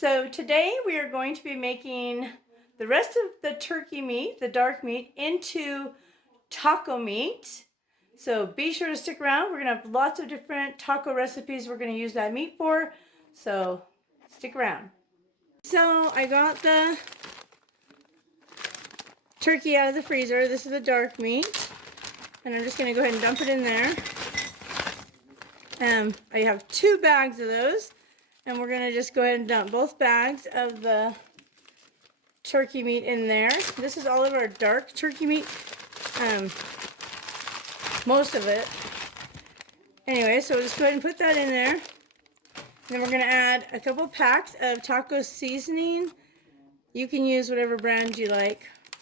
So today we are going to be making the rest of the turkey meat, the dark meat, into taco meat. So be sure to stick around. We're going to have lots of different taco recipes we're going to use that meat for. So stick around. So I got the turkey out of the freezer. This is the dark meat. And I'm just going to go ahead and dump it in there. I have 2 bags of those. And we're going to just go ahead and dump both bags of the turkey meat in there. This is all of our dark turkey meat. Most of it. Anyway, so we'll just go ahead and put that in there. And then we're going to add a couple packs of taco seasoning. You can use whatever brand you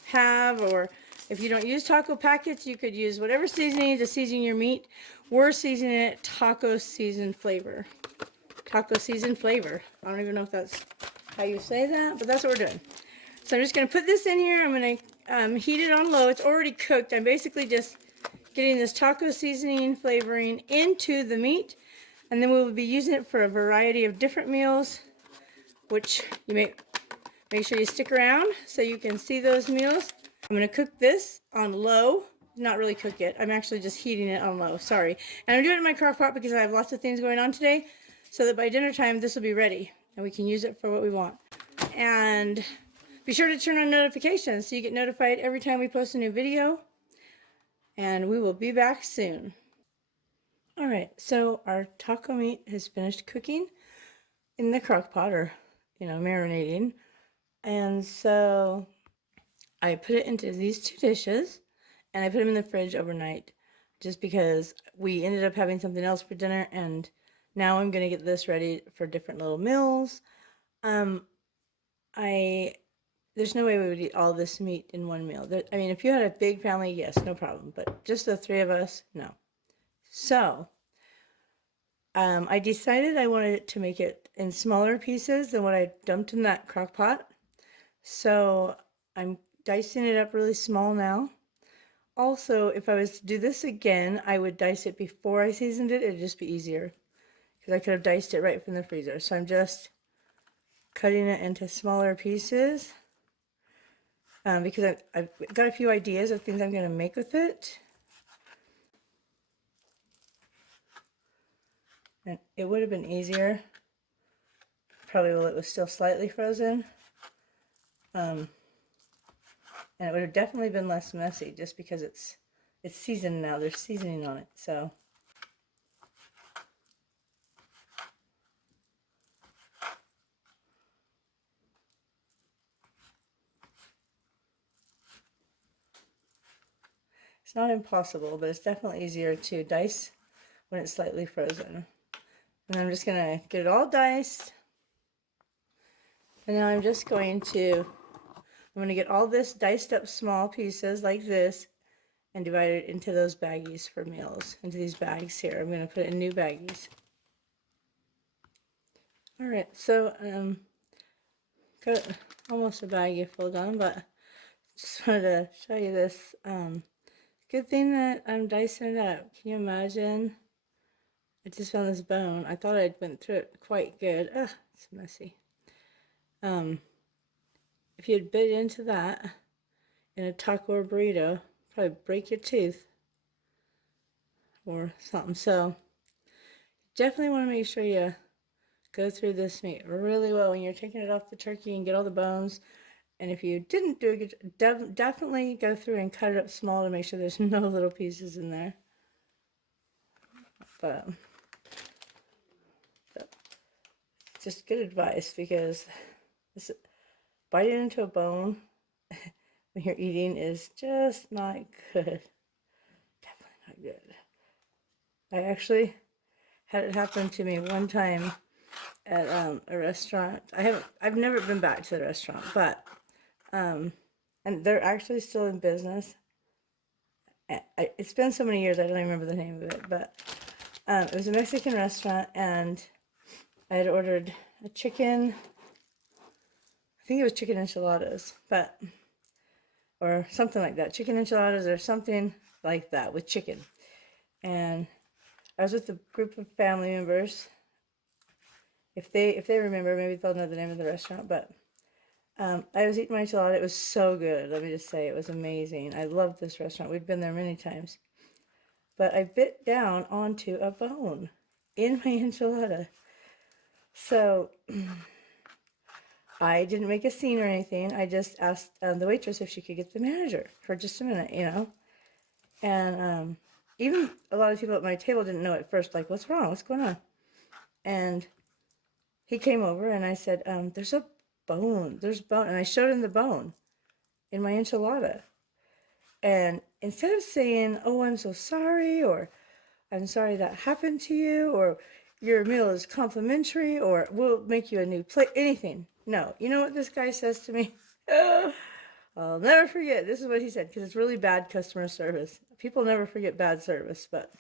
have, or if you don't use taco packets, you could use whatever seasoning to season your meat. We're seasoning it taco seasoned flavor. Taco seasoned flavor. I don't even know if that's how you say that, but that's what we're doing. So I'm just going to put this in here. I'm going to heat it on low. It's already cooked. I'm basically just getting this taco seasoning flavoring into the meat, and then we will be using it for a variety of different meals, which you make sure you stick around so you can see those meals. I'm going to cook this on low. Not really cook it. I'm actually just heating it on low. Sorry. And I'm doing it in my crock pot because I have lots of things going on today, so that by dinner time this will be ready and we can use it for what we want. And be sure to turn on notifications so you get notified every time we post a new video. And we will be back soon. Alright, so our taco meat has finished cooking in the crock pot, or marinating. And so I put it into these 2 dishes and I put them in the fridge overnight just because we ended up having something else for dinner, and now I'm going to get this ready for different little meals. There's no way we would eat all this meat in one meal. I mean, if you had a big family, yes, no problem. But just the 3 of us, no. So, I decided I wanted to make it in smaller pieces than what I dumped in that crock pot. So, I'm dicing it up really small now. Also, if I was to do this again, I would dice it before I seasoned it. It would just be easier, because I could have diced it right from the freezer. So I'm just cutting it into smaller pieces. Because I've got a few ideas of things I'm going to make with it. And it would have been easier, probably while it was still slightly frozen. And it would have definitely been less messy, just because it's seasoned now. There's seasoning on it, so. It's not impossible, but it's definitely easier to dice when it's slightly frozen. And I'm just going to get it all diced. And now I'm going to get all this diced up small pieces like this and divide it into those baggies for meals, into these bags here. I'm going to put it in new baggies. Alright, so got almost a baggie full done, but just wanted to show you this. Good thing that I'm dicing it up. Can you imagine? I just found this bone. I thought I went through it quite good. Ugh, it's messy. If you had bit into that in a taco or burrito, probably break your tooth or something. So definitely want to make sure you go through this meat really well when you're taking it off the turkey and get all the bones. And if you didn't do a good job, definitely go through and cut it up small to make sure there's no little pieces in there. But just good advice, because biting into a bone when you're eating is just not good. Definitely not good. I actually had it happen to me one time at a restaurant. I've never been back to the restaurant, but and they're actually still in business. It's been so many years I don't even remember the name of it, but it was a Mexican restaurant, and I had ordered a chicken. I think it was chicken enchiladas, or something like that. Chicken enchiladas or something like that with chicken. And I was with a group of family members. If they remember, maybe they'll know the name of the restaurant. But I was eating my enchilada. It was so good. Let me just say, it was amazing. I loved this restaurant. We've been there many times. But I bit down onto a bone in my enchilada. So I didn't make a scene or anything. I just asked the waitress if she could get the manager for just a minute, you know. And even a lot of people at my table didn't know at first, like, what's wrong? What's going on? And he came over and I said, there's a bone. There's bone. And I showed him the bone in my enchilada. And instead of saying, oh, I'm so sorry, or I'm sorry that happened to you, or your meal is complimentary, or we'll make you a new plate, anything. No. You know what this guy says to me? I'll never forget. This is what he said, because it's really bad customer service. People never forget bad service, but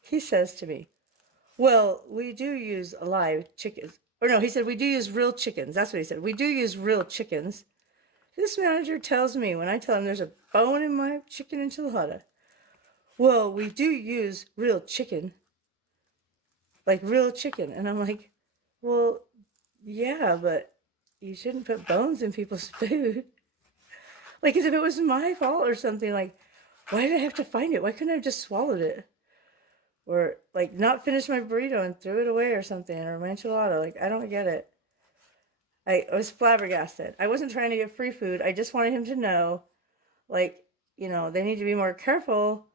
he says to me, well, we do use live chickens. Or no, he said, we do use real chickens. That's what he said. We do use real chickens. This manager tells me when I tell him there's a bone in my chicken enchilada, well, we do use real chicken. Like real chicken. And I'm like, well, yeah, but you shouldn't put bones in people's food. Like, as if it was my fault or something. Like, why did I have to find it? Why couldn't I have just swallowed it? Or, like, not finish my burrito and threw it away or something. Or my enchilada. Like, I don't get it. I was flabbergasted. I wasn't trying to get free food. I just wanted him to know, like, you know, they need to be more careful,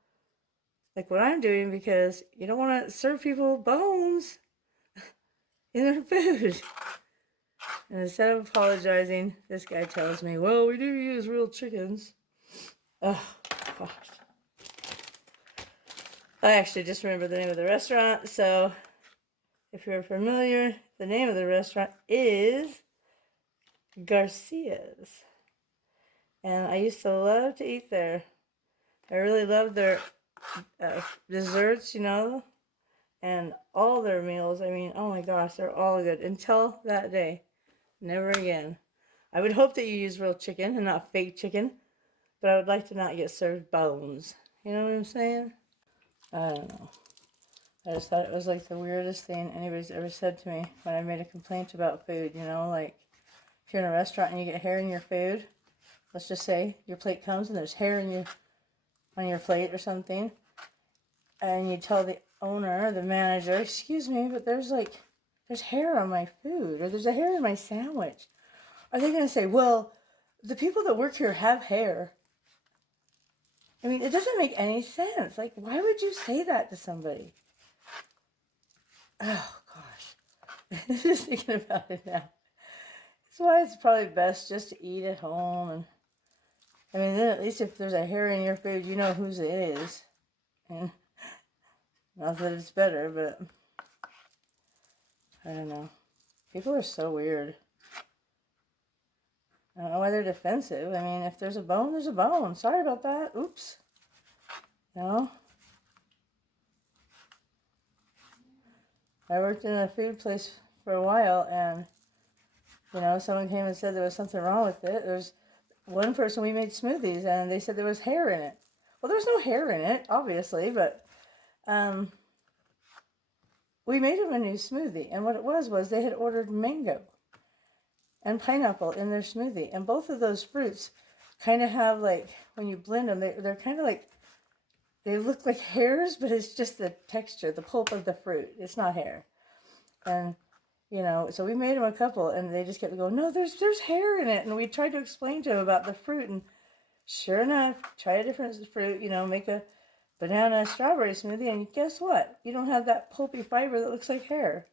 like what I'm doing, because you don't want to serve people bones in their food. And instead of apologizing, this guy tells me, well, we do use real chickens. Oh, gosh. I actually just remember the name of the restaurant. So if you're familiar, the name of the restaurant is Garcia's. And I used to love to eat there. I really loved their desserts, you know, and all their meals. I mean, oh my gosh, they're all good. Until that day. Never again. I would hope that you use real chicken and not fake chicken, but I would like to not get served bones. You know what I'm saying? I don't know. I just thought it was like the weirdest thing anybody's ever said to me when I made a complaint about food, you know, like if you're in a restaurant and you get hair in your food, let's just say your plate comes and there's hair on your plate or something, and you tell the owner, the manager, excuse me, but there's hair on my food, or there's a hair in my sandwich. Are they going to say, well, the people that work here have hair? I mean, it doesn't make any sense. Like, why would you say that to somebody? Oh, gosh. Just thinking about it now. That's why it's probably best just to eat at home. And I mean, then at least if there's a hair in your food, you know whose it is. And not that it's better, but I don't know. People are so weird. I don't know why they're defensive. I mean, if there's a bone, there's a bone. Sorry about that. Oops. No. I worked in a food place for a while, and, you know, someone came and said there was something wrong with it. There's one person, we made smoothies, and they said there was hair in it. Well, there's no hair in it, obviously, but we made them a new smoothie, and what it was they had ordered mango and pineapple in their smoothie, and both of those fruits kind of have, like, when you blend them, they're kind of like, they look like hairs, but it's just the texture, the pulp of the fruit. It's not hair. And, you know, so we made them a couple, and they just kept going, no, there's hair in it. And we tried to explain to them about the fruit, and sure enough, try a different fruit, you know, make a banana strawberry smoothie, and guess what? You don't have that pulpy fiber that looks like hair.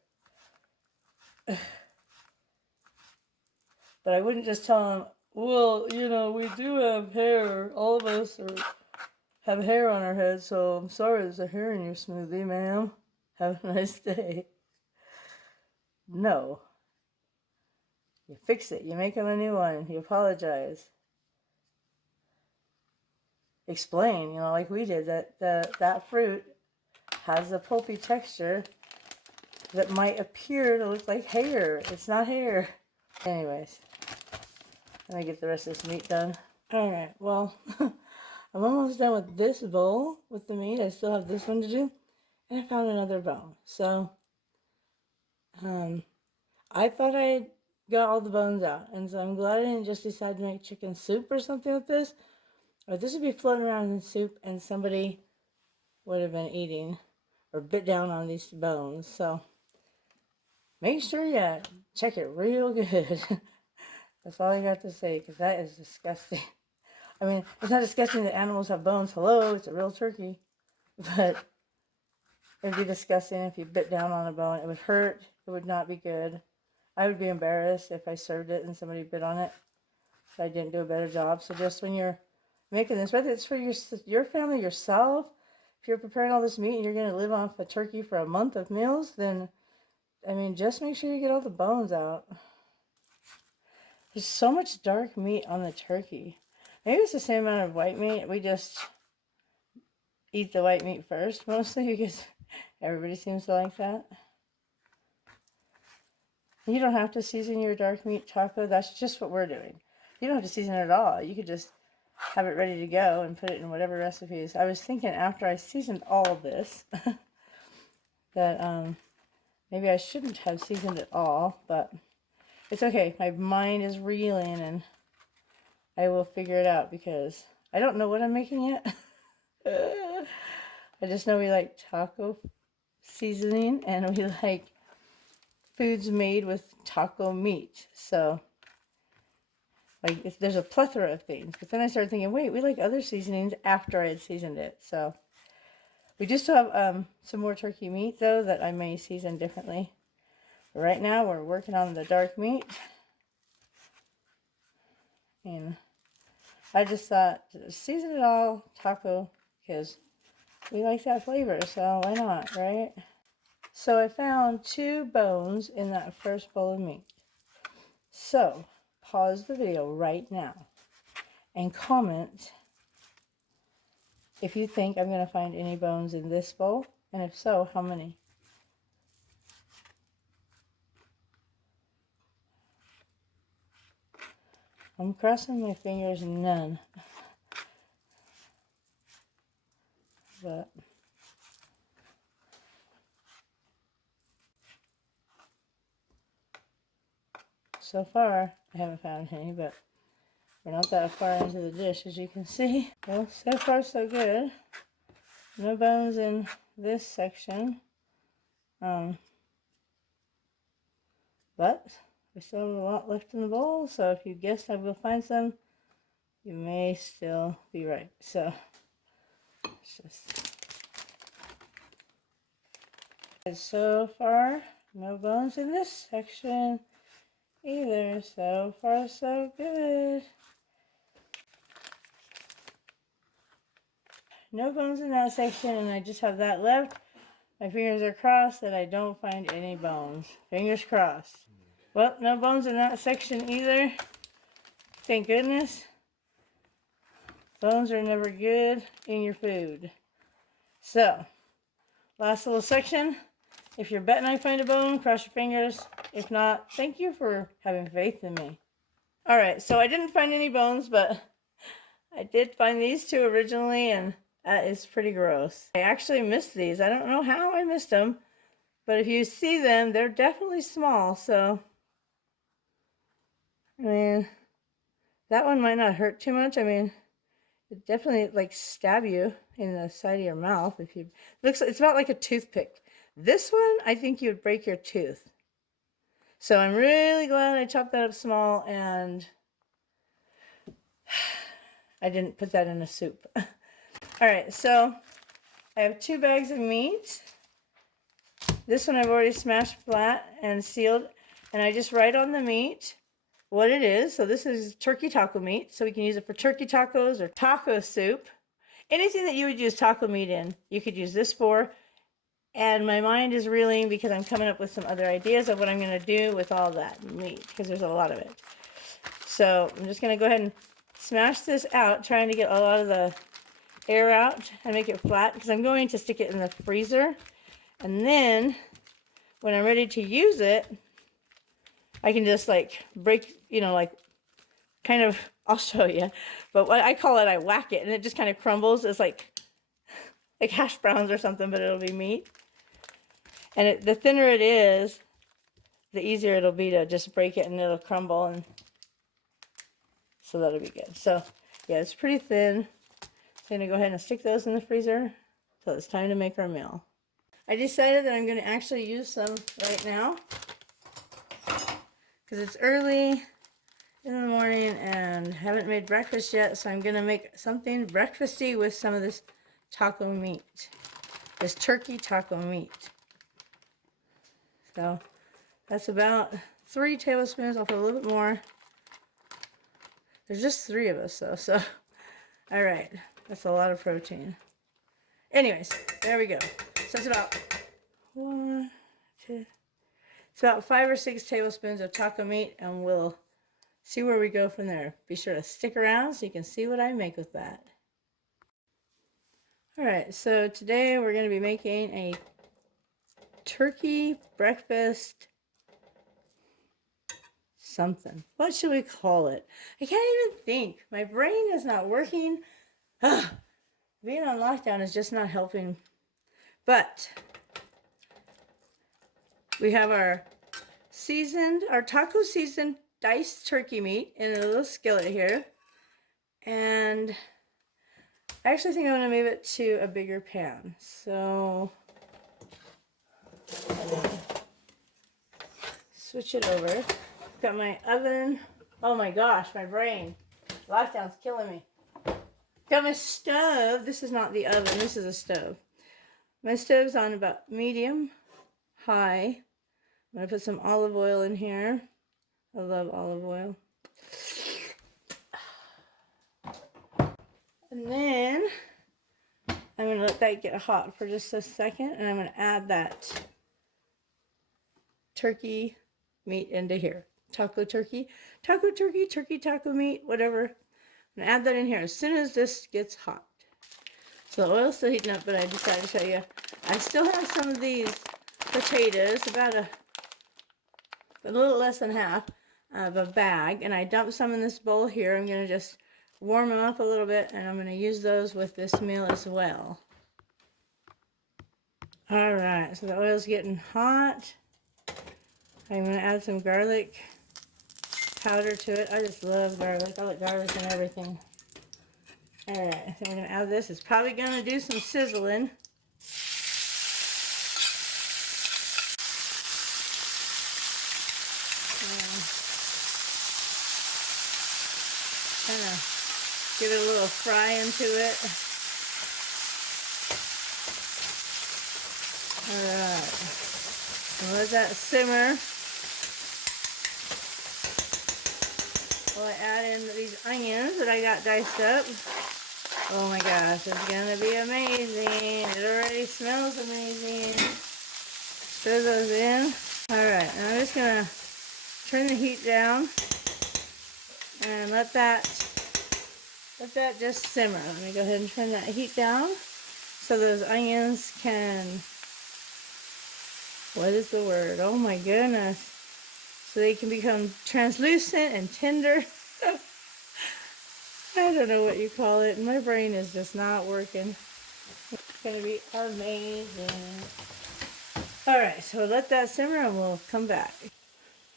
But I wouldn't just tell them, well, you know, we do have hair. All of us have hair on our heads, so I'm sorry there's a hair in your smoothie, ma'am. Have a nice day. No. You fix it. You make them a new one. You apologize. Explain, you know, like we did, that that fruit has a pulpy texture that might appear to look like hair. It's not hair. Anyways, let me get the rest of this meat done. Alright, well, I'm almost done with this bowl with the meat. I still have this one to do. And I found another bone. So, I thought I got all the bones out, and so I'm glad I didn't just decide to make chicken soup or something with this. Or this would be floating around in soup, and somebody would have been eating or bit down on these bones. So make sure you check it real good. That's all I got to say, because that is disgusting. I mean, it's not disgusting that animals have bones. Hello, it's a real turkey. But it'd be disgusting if you bit down on a bone. It would hurt. It would not be good. I would be embarrassed if I served it and somebody bit on it. So I didn't do a better job. So just when you're making this, whether it's for your family, yourself, if you're preparing all this meat and you're going to live off a turkey for a month of meals, then, I mean, just make sure you get all the bones out. There's so much dark meat on the turkey. Maybe it's the same amount of white meat. We just eat the white meat first, mostly, because everybody seems to like that. You don't have to season your dark meat taco. That's just what we're doing. You don't have to season it at all. You could just have it ready to go and put it in whatever recipes. I was thinking after I seasoned all of this that maybe I shouldn't have seasoned it all, but it's okay. My mind is reeling and I will figure it out because I don't know what I'm making yet. I just know we like taco seasoning and we like foods made with taco meat. So like if there's a plethora of things. But then I started thinking, wait, we like other seasonings after I had seasoned it. So we do still have some more turkey meat though that I may season differently. But right now we're working on the dark meat. And I just thought, season it all taco because we like that flavor, so why not, right? So I found 2 bones in that first bowl of meat. So pause the video right now and comment if you think I'm going to find any bones in this bowl, and if so, how many? I'm crossing my fingers, none. But so far, I haven't found any, but we're not that far into the dish, as you can see. Well, so far so good. No bones in this section. But we still have a lot left in the bowl, so if you guessed I will find some, you may still be right. So it's just so far no bones in this section either. So far so good. No bones in that section, and I just have that left. My fingers are crossed that I don't find any bones. Fingers crossed. Well, no bones in that section either. Thank goodness. Bones are never good in your food. So, last little section. If you're betting I find a bone, cross your fingers. If not, thank you for having faith in me. Alright, so I didn't find any bones, but I did find these 2 originally, and that is pretty gross. I actually missed these. I don't know how I missed them, but if you see them, they're definitely small, so I mean, that one might not hurt too much. I mean, it definitely like stab you in the side of your mouth if you. It's about like a toothpick. This one, I think you would break your tooth. So I'm really glad I chopped that up small and I didn't put that in a soup. All right, so I have 2 bags of meat. This one I've already smashed flat and sealed, and I just write on the meat what it is. So this is turkey taco meat, so we can use it for turkey tacos or taco soup. Anything that you would use taco meat in, you could use this for. And my mind is reeling because I'm coming up with some other ideas of what I'm going to do with all that meat, because there's a lot of it. So I'm just going to go ahead and smash this out, trying to get a lot of the air out and make it flat, because I'm going to stick it in the freezer. And then when I'm ready to use it, I can just like break, like kind of, I'll show you. But what I call it, I whack it and it just kind of crumbles. It's like hash browns or something, but it'll be meat. And the thinner it is, the easier it'll be to just break it and it'll crumble, and so that'll be good. So yeah, it's pretty thin. I'm gonna go ahead and stick those in the freezer till it's time to make our meal. I decided that I'm gonna actually use some right now because it's early in the morning and haven't made breakfast yet, so I'm gonna make something breakfasty with some of this taco meat, this turkey taco meat. So that's about 3 tablespoons. I'll put a little bit more. There's just 3 of us though, so all right, that's a lot of protein. Anyways, there we go. So it's about 1, 2. It's about 5 or 6 tablespoons of taco meat, and we'll see where we go from there. Be sure to stick around so you can see what I make with that. All right, so today we're going to be making a turkey breakfast something. What should we call it? I can't even think. My brain is not working. Being on lockdown is just not helping. But we have our taco seasoned diced turkey meat in a little skillet here. And I actually think I'm going to move it to a bigger pan. So switch it over. Got my oven. Oh my gosh, my brain. Lockdown's killing me. Got my stove. This is not the oven, this is a stove. My stove's on about medium high. I'm going to put some olive oil in here. I love olive oil. And then I'm going to let that get hot for just a second, and I'm going to add that turkey meat into here. Taco turkey, turkey taco meat, whatever. I'm going to add that in here as soon as this gets hot. So the oil's still heating up, but I decided to show you. I still have some of these potatoes, about a little less than half of a bag, and I dumped some in this bowl here. I'm going to just warm them up a little bit, and I'm going to use those with this meal as well. All right, so the oil's getting hot. I'm going to add some garlic powder to it. I just love garlic. I like garlic and everything. All right, so I'm going to add this. It's probably going to do some sizzling. Kind of give it a little fry into it. Alright, so let that simmer while I add in these onions that I got diced up. Oh my gosh, it's gonna be amazing. It already smells amazing. Stir those in. Alright, now I'm just gonna turn the heat down and let that just simmer. Let me go ahead and turn that heat down so those onions can, what is the word? Oh my goodness. So they can become translucent and tender. I don't know what you call it. My brain is just not working. It's going to be amazing. Alright, so let that simmer and we'll come back.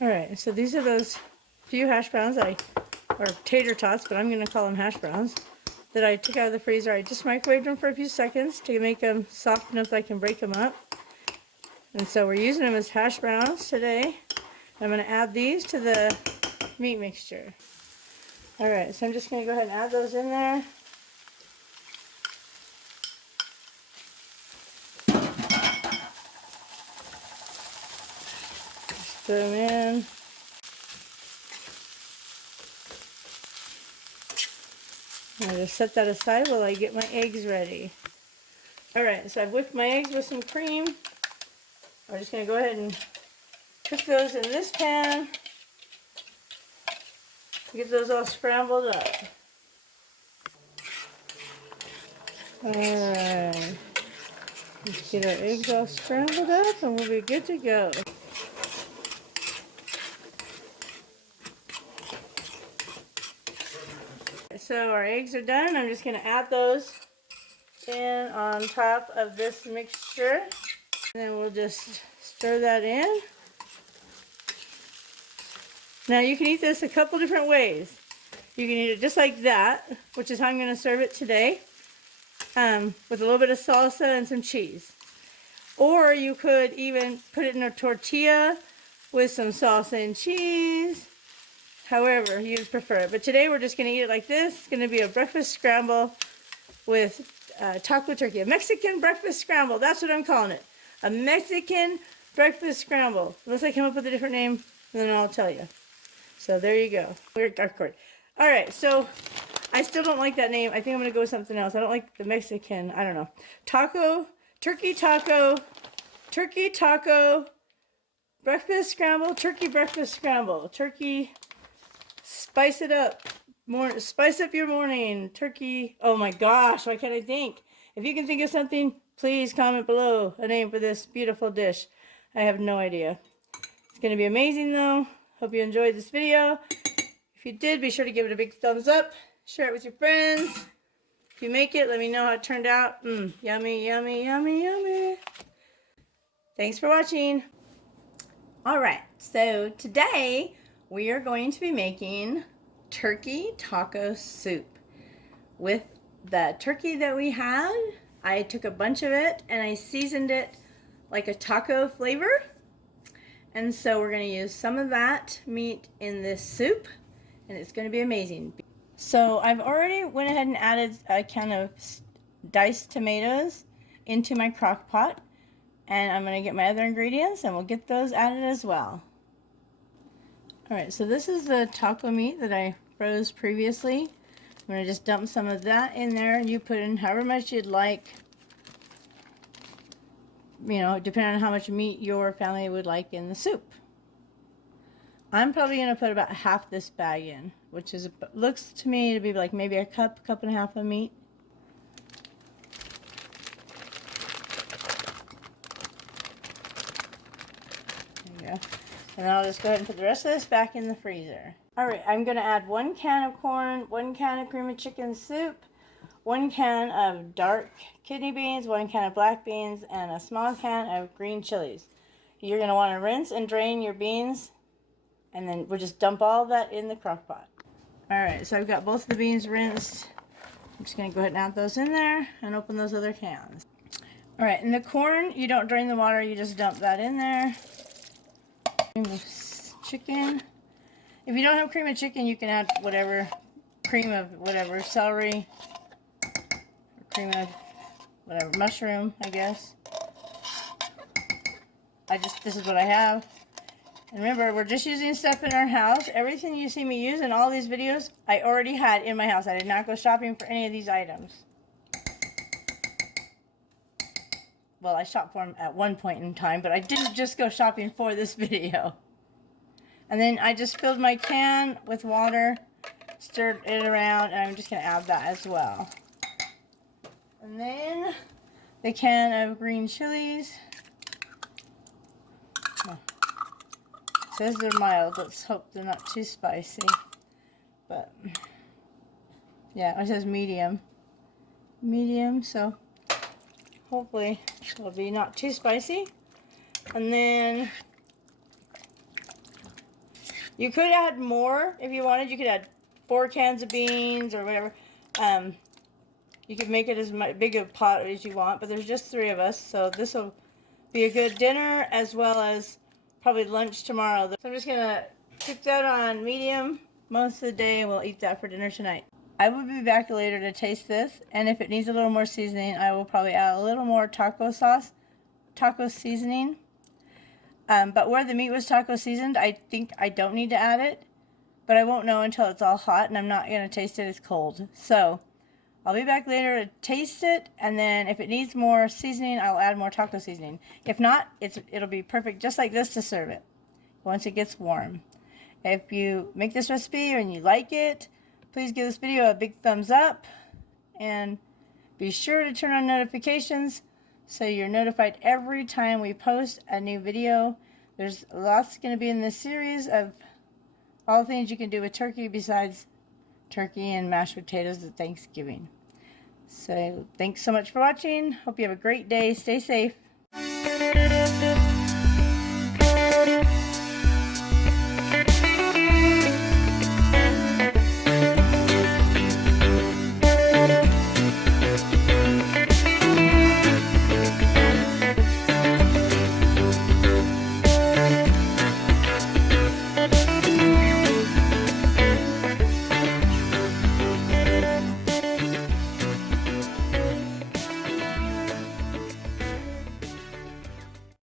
Alright, so these are those few hash browns or tater tots, but I'm going to call them hash browns, that I took out of the freezer. I just microwaved them for a few seconds to make them soft enough that I can break them up. And so we're using them as hash browns today. I'm going to add these to the meat mixture. Alright, so I'm just going to go ahead and add those in there. Just put them in. I'll just set that aside while I get my eggs ready. Alright, so I've whipped my eggs with some cream. I'm just going to go ahead and cook those in this pan. Get those all scrambled up. Alright. Let's get our eggs all scrambled up and we'll be good to go. So our eggs are done. I'm just going to add those in on top of this mixture. And then we'll just stir that in. Now you can eat this a couple different ways. You can eat it just like that, which is how I'm going to serve it today, with a little bit of salsa and some cheese. Or you could even put it in a tortilla with some salsa and cheese, however you prefer it. But today we're just going to eat it like this. It's going to be a breakfast scramble with taco turkey. A Mexican breakfast scramble. That's what I'm calling it. A Mexican breakfast scramble. Unless I come up with a different name, then I'll tell you. So there you go. We're Alright, so I still don't like that name. I think I'm going to go with something else. I don't like the Mexican. I don't know. Turkey taco, breakfast scramble, turkey breakfast scramble. Turkey, spice it up. Spice up your morning. Turkey, oh my gosh, why can't I think? If you can think of something, please comment below a name for this beautiful dish. I have no idea. It's going to be amazing though. Hope you enjoyed this video. If you did, be sure to give it a big thumbs up. Share it with your friends. If you make it, let me know how it turned out. Yummy, yummy, yummy, yummy. Thanks for watching. Alright, so today we are going to be making turkey taco soup. With the turkey that we had, I took a bunch of it and I seasoned it like a taco flavor. And so we're going to use some of that meat in this soup. And it's going to be amazing. So I've already went ahead and added a can of diced tomatoes into my crock pot. And I'm going to get my other ingredients and we'll get those added as well. Alright, so this is the taco meat that I froze previously. I'm going to just dump some of that in there. You put in however much you'd like. You know, depending on how much meat your family would like in the soup. I'm probably going to put about half this bag in, which is looks to me to be like maybe a cup and a half of meat. There you go. And then I'll just go ahead and put the rest of this back in the freezer. Alright, I'm going to add 1 can of corn, 1 can of cream of chicken soup, 1 can of dark kidney beans, 1 can of black beans, and a small can of green chilies. You're going to want to rinse and drain your beans. And then we'll just dump all that in the crock pot. Alright, so I've got both the beans rinsed. I'm just going to go ahead and add those in there and open those other cans. Alright, and the corn, you don't drain the water, you just dump that in there. Cream of chicken. If you don't have cream of chicken, you can add whatever, cream of whatever, celery, cream of whatever, mushroom, I guess. This is what I have. And remember, we're just using stuff in our house. Everything you see me use in all these videos, I already had in my house. I did not go shopping for any of these items. Well, I shopped for them at one point in time, but I didn't just go shopping for this video. And then I just filled my can with water, stirred it around, and I'm just going to add that as well. And then the can of green chilies. It says they're mild. Let's hope they're not too spicy. But yeah, it says medium. Medium, so hopefully it'll be not too spicy. And then you could add more if you wanted. You could add 4 cans of beans or whatever. You could make it as big a pot as you want, but there's just 3 of us, so this will be a good dinner as well as probably lunch tomorrow. So I'm just going to keep that on medium most of the day, and we'll eat that for dinner tonight. I will be back later to taste this, and if it needs a little more seasoning, I will probably add a little more taco sauce, taco seasoning. But where the meat was taco seasoned, I think I don't need to add it, but I won't know until it's all hot, and I'm not going to taste it. It's cold. So I'll be back later to taste it, and then if it needs more seasoning, I'll add more taco seasoning. If not, it'll be perfect just like this to serve it once it gets warm. If you make this recipe and you like it, please give this video a big thumbs up, and be sure to turn on notifications so you're notified every time we post a new video. There's lots going to be in this series of all the things you can do with turkey besides turkey and mashed potatoes at Thanksgiving. So thanks so much for watching. Hope you have a great day. Stay safe.